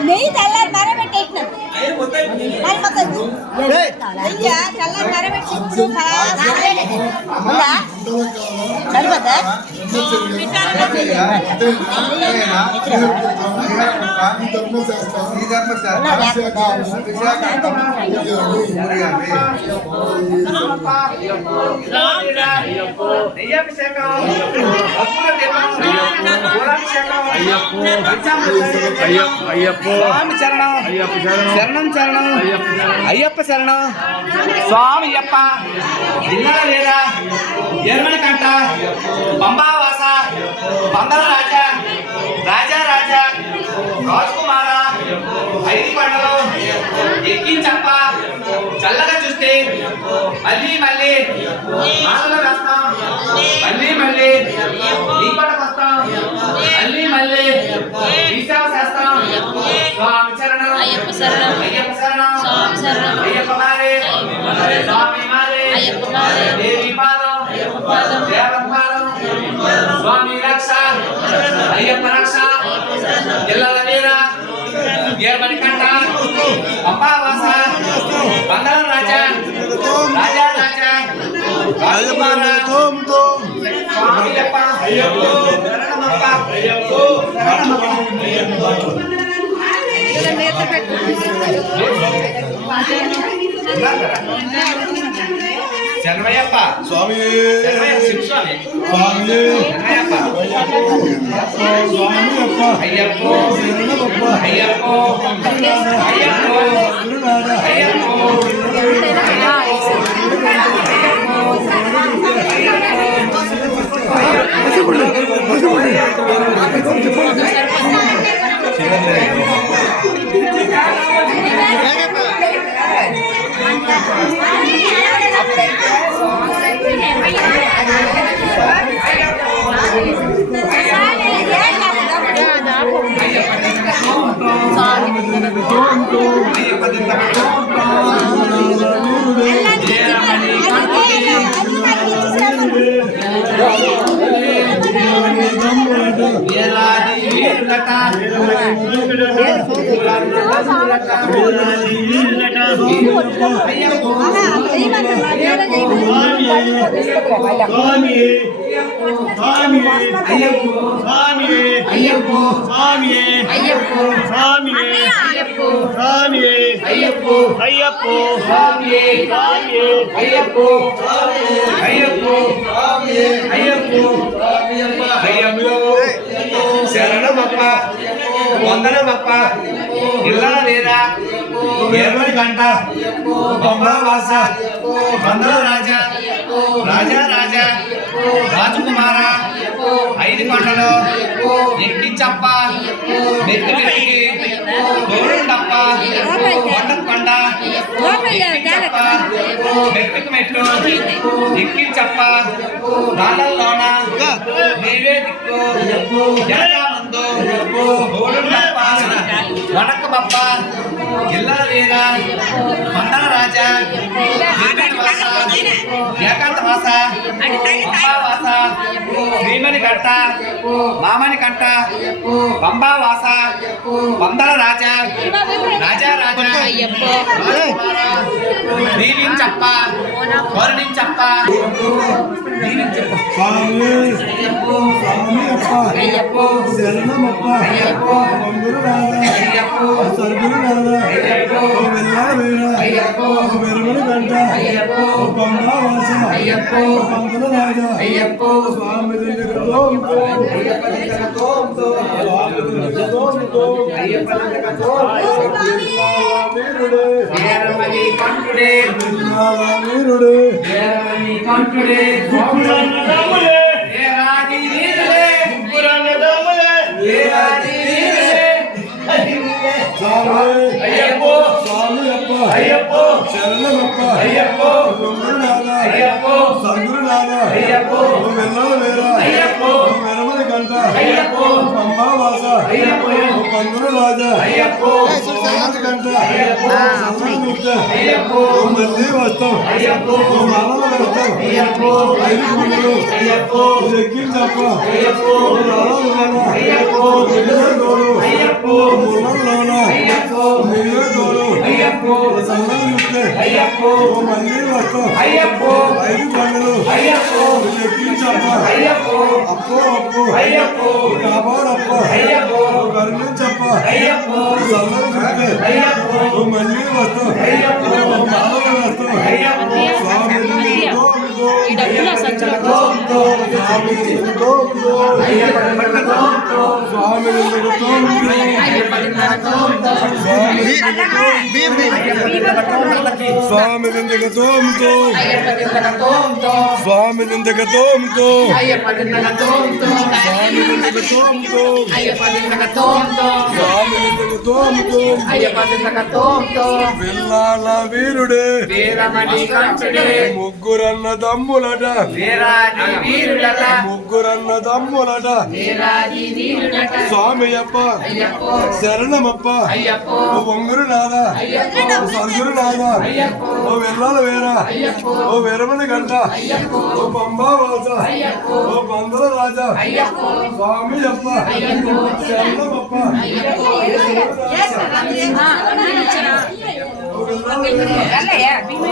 నెయ్యి తెల్లారి మరబెట్టేసినాం తెల్లారి మరబెట్టి సరిపోతా అయ్యప్ప శరణం స్వామి అయ్యప్ప ఇన్నర లేదా ఎర్మల కంట పంబావాస పందల రాజా రాజా రాజా రాజకుమార ఐదు పంటలు ఎక్కించప్ప చల్లగా చూస్తే మళ్ళీ మళ్ళీ మాటలు రాస్తాం మళ్ళీ మళ్ళీ నీ పటకు వస్తాం మళ్ళీ మళ్ళీ ఈశావ చేస్తాం స్వామి శరణం అయ్యప్ప శరణం అయ్యప్ప శరణం స్వామి శరణం అయ్యప్ప మారే స్వామి మారే అయ్యప్ప మారే దేవి పాదం అయ్యప్ప పాదం దేవత పాదం స్వామి రక్ష అయ్యప్ప రక్ష జిల్లాల వీర ఏమని కంట పంబావాస పందల రాజా రాజా రాజా స్వామియప్ప శరణమప్ప శరణమయ్యప్ప స్వామి శివస్వామి శరణమయ్యప్ప అయ్యప్ప అయ్యప్ప శరణమప్ప వందనమప్ప ఇళ్ళ లేదా ఏమని కంట పంబావాస పందల రాజా రాజా రాజా రాజకుమార ఐదు కొండలు ఎక్కించప్ప మెట్టు మెట్టికి తోడుండప్ప కొండ కొండ ఎక్కించప్ప మెట్టుకు మెట్టు ఎక్కించప్ప రాళ్ళల్లోన నీవే దిక్కు జనగా ముందు తోడుండప్ప వనక్కమప్ప ఇళ్ళ వీర మండల రాజా వాస ఏకాంత వాస పంబావాస శ్రీమణి కంట మామని కంట పంబావాస పందల రాజా రాజా రాజా దీవించప్ప కరుణించప్ప శరణమప్ప వెరుమని గంట పంబావాస పందల రాజా స్వామి అయ్యప్ప శరణమప్ప అయ్యప్ప సంగురునాథ అయ్యప్ప వెన్నల వేర అయ్యప్ప వెరమని గంట పంబావాస పందుల రాజా గంట మళ్ళీ వస్తాం మాలలు వేస్తాం 5 గుండెలు ఎక్కించప్ప ముళ్ళలోన నీళ్ళ తోడు మళ్ళీ వస్తాం 5 బండ్లు ఎక్కించప్ప అప్పు అప్పు కాపాడప్ప కరుణించప్ప మళ్ళీ వస్తాం మాలలు వేస్తాం స్వామి పిల్లాల వీరుడే ముగ్గురన్న దమ్ములట ముగ్గురన్న దమ్ములట స్వామి అప్ప శరణమప్ప ఓ బొంగురు నాదా సంగురు నాదా ఓ వెల్లాల వేరా ఓ వెరమని గంట ఓ పంబావాస ఓ పందల రాజా స్వామి అప్ప శరణమప్ప ఇక్కడ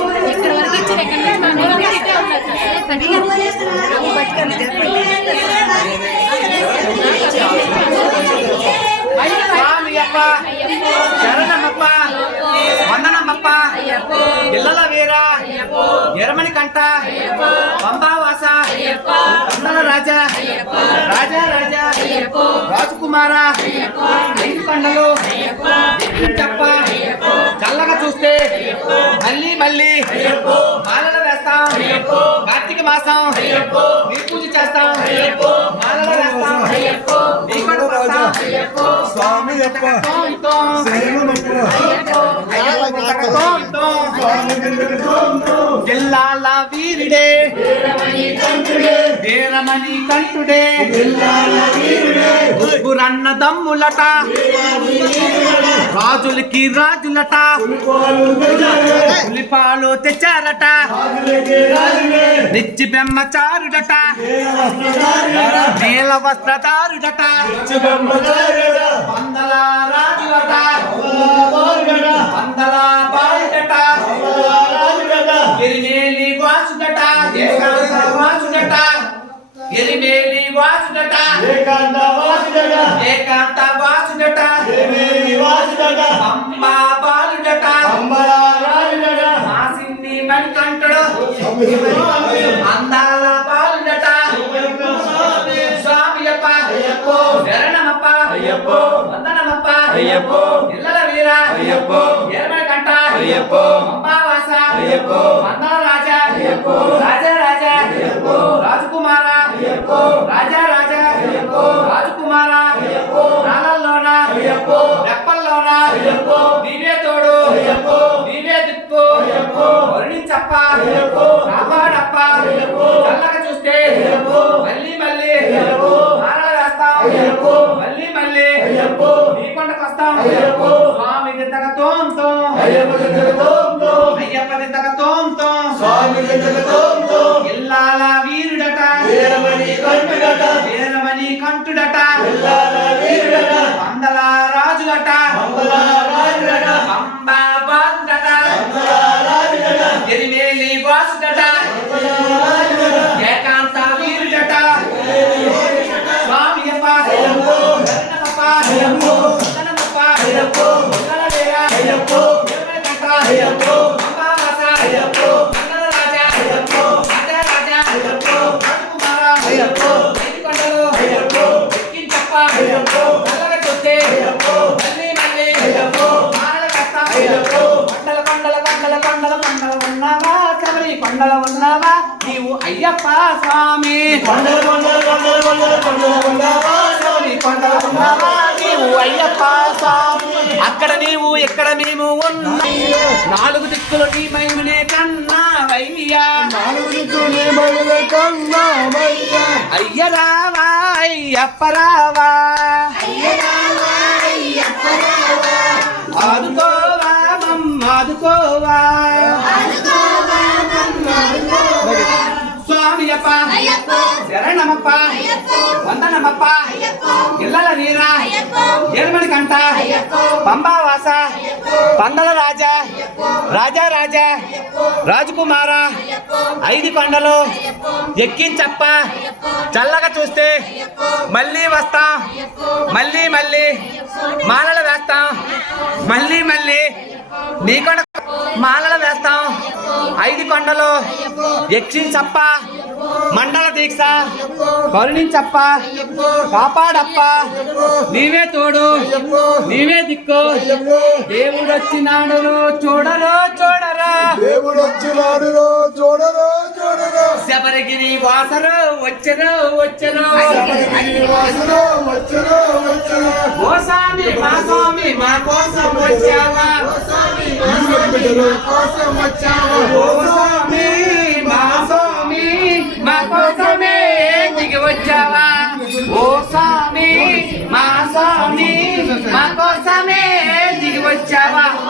వరకు ఇచ్చారు శరణమప్ప వందనమప్ప ఇళ్ళల వీర ఎరమణి కంట పంబావాస పందల రాజా రాజా రాజా రాజకుమార 5 కొండలు చెప్ప చల్లగా చూస్తే మళ్ళీ మళ్ళీ మాలలు వేస్తాం కార్తీక మాసం నీ పూజ చేస్తాం మాలలు వేస్తాం నీ కొండ వస్తాం స్వామి అప్ప జిల్లాల వీరుడే వీరమణి కంఠుడే ముగ్గురన్న దమ్ములట రాజులకి రాజులట పులిపాలు తెచ్చారట నిచ్చి బ్రహ్మచారుడట నీల వస్త్రదారుడట వందల రాజులట వందల బాలుడట ఎరిమేలి వాసుడట వాసుడట ఎరిమేలి వాసుడట ఏకాంత వాసుడట అంబా బాలుడట మాసింది మణికంఠుడు అందాల బాలుడట స్వామి అప్ప శరణమప్ప వందనమప్ప ఇళ్ళల వీర ఎరమణి కంఠ పంబావాస వందన రాజా రాజా రాజా రాజకుమార రాజా రాజా రాజకుమార నాలల్లోన రెప్పల్లోన నీవే తోడు నీవే దిక్కు వరుణించప్ప కాపాడప్ప చల్లగా చూస్తే మళ్ళీ మళ్ళీ మాలలు వేస్తాం మళ్ళీ మళ్ళీ నీ కొండకు వస్తాం స్వామి దిద్దక తోంతో అయ్యప్ప దిద్దక తోంతో ఇల్లాల వీరుడట వీరమణి కంఠుడట వందల రాజులట అంబా బాలుడట ఎరిమేలి వాసుడట ఏకాంత వీరుడట స్వామి అప్ప శరణమప్ప వందనమప్ప వందన వీర ఎరమణి కంఠ పంబావాస వందన రాజా రాజా రాజా రాజకుమార 5 కొండలు ఎక్కించప్ప చల్లగా చూస్తే మళ్ళీ మళ్ళీ మాలలు వేస్తాం కొండల కొండల కొండల కొండల కొండల ఉన్నావా శబరి కొండల ఉన్నావా నీవు అయ్యప్ప స్వామి కొండల కొండల కొండల కొండల కొండల ఉన్నావా శబరి కొండల ఉన్నావా నీవు అయ్యప్ప స్వామి అక్కడ నీవు ఇక్కడ మేము ఉన్నా 4 దిక్కులు నీ మహిమనే కన్నావయ్యా అయ్య రావా అయ్య అయ్యప్పరావా ఆదుకోవా మమ్మాదుకోవా స్వామియప్ప శరణమప్ప వందనమప్ప ఇళ్ళల వీర ఏర్మణి కంట పంబావాస పందల రాజా రాజా రాజా రాజకుమార 5 కొండలు ఎక్కించప్ప చల్లగా చూస్తే మళ్ళీ వస్తాం మళ్ళీ మళ్ళీ మాలలు వేస్తాం మళ్ళీ మళ్ళీ నీకొండ మాలలు వేస్తాం 5 కొండలు ఎక్కించప్ప మండల దీక్ష కరుణించప్ప కాపాడప్ప నీవే తోడు నీవే దిక్కు దేవుడు వచ్చినాడు చూడరు చూడరా దేవుడు వచ్చినాడు చూడరు చూడరు శబరిగిరి వాసరు వచ్చరు వచ్చరు వాసుడు వచ్చరు వచ్చరు ఓ స్వామి మా స్వామి మా కోసం వచ్చావా కోసం వచ్చావు ఓ స్వామి మా స్వామి మా కోసమే దిగి వచ్చావా ఓ స్వామి మా స్వామి మా కోసమే